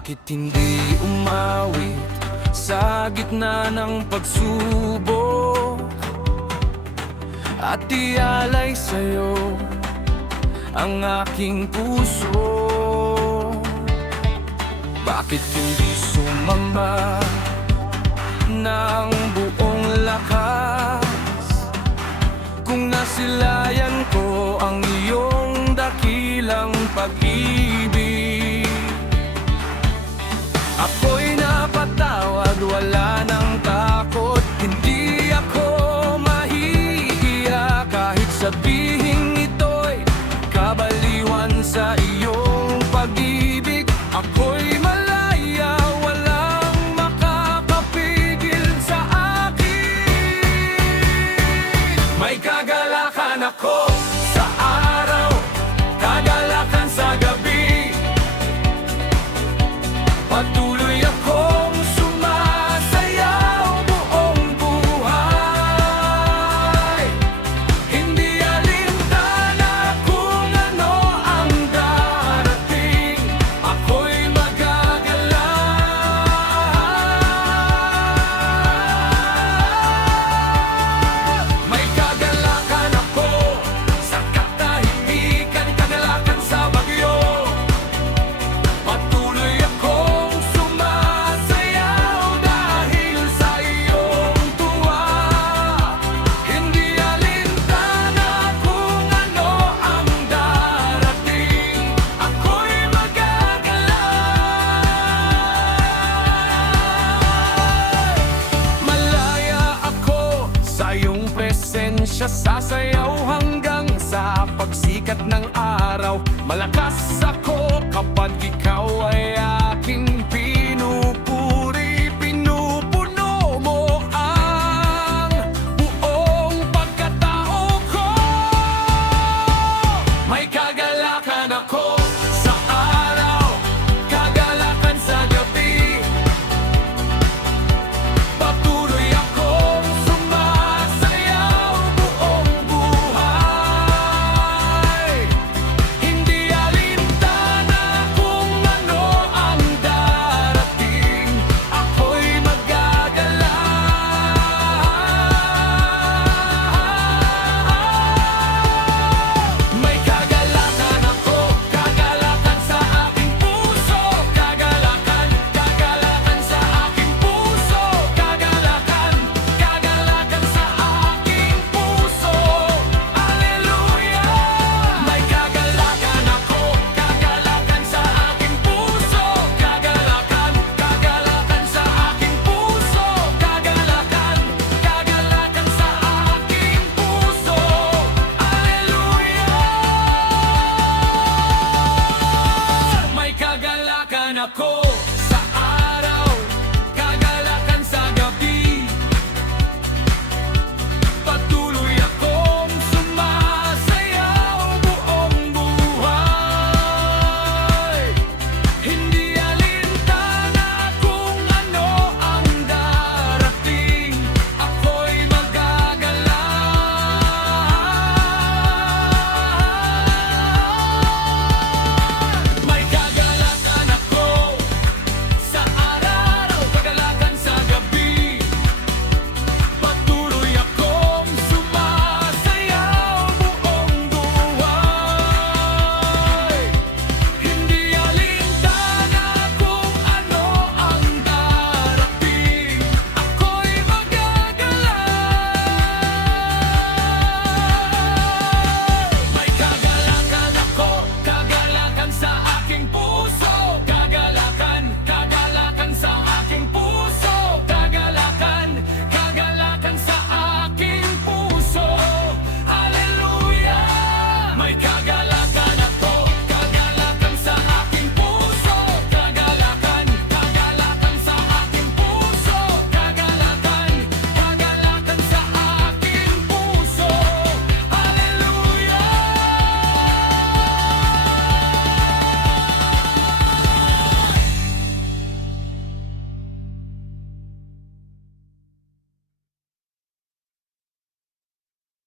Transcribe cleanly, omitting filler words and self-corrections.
Bakit hindi umawit sa gitna ng pagsubok at ialay sa'yo ang aking puso? Bakit hindi sumamba ng buong lakas kung nasilayan ko ang iyong dakilang pag-ibig? Ako'y napatawad, wala nang takot. Hindi ako mahihiya kahit sabihin ito'y kabaliwan sa iyong pag-ibig. Ako'y malaya, walang makakapigil sa akin. May kagalakan ako sa araw, kagalakan sa gabi. Patuloy akong sumasayaw buong buhay. Hindi alintana kung ano ang darating, ako'y magagala. May kagalakan ako sa katahimikan, kagalakan sa bagyo. Patuloy akong sumasayaw dahil sa iyong tuwa. Hindi alintana kung ano ang darating, ako'y magagala. Malaya ako sa iyong presensya, sasayaw hanggang sa pagsikat ng araw. Malakas ako kapag ikaw ay aking pinupuri. Pinupuno mo ang buong pagkatao ko. May kagalakan ako sa araw, kagalakan sa gabi. Patuloy akong sumasayaw buong buhay. Hindi alintana kung ano ang darating, ako'y magagala. May kagalakan ako, kagalakan sa aking puso. Kagalakan, kagalakan sa aking puso. Kagalakan, kagalakan sa aking puso. Alleluia! May kagalakan ako, kagalakan sa aking puso. Kagalakan, kagalakan sa aking puso. Kagalakan, kagalakan sa aking puso. Alleluia! May kagalakan ako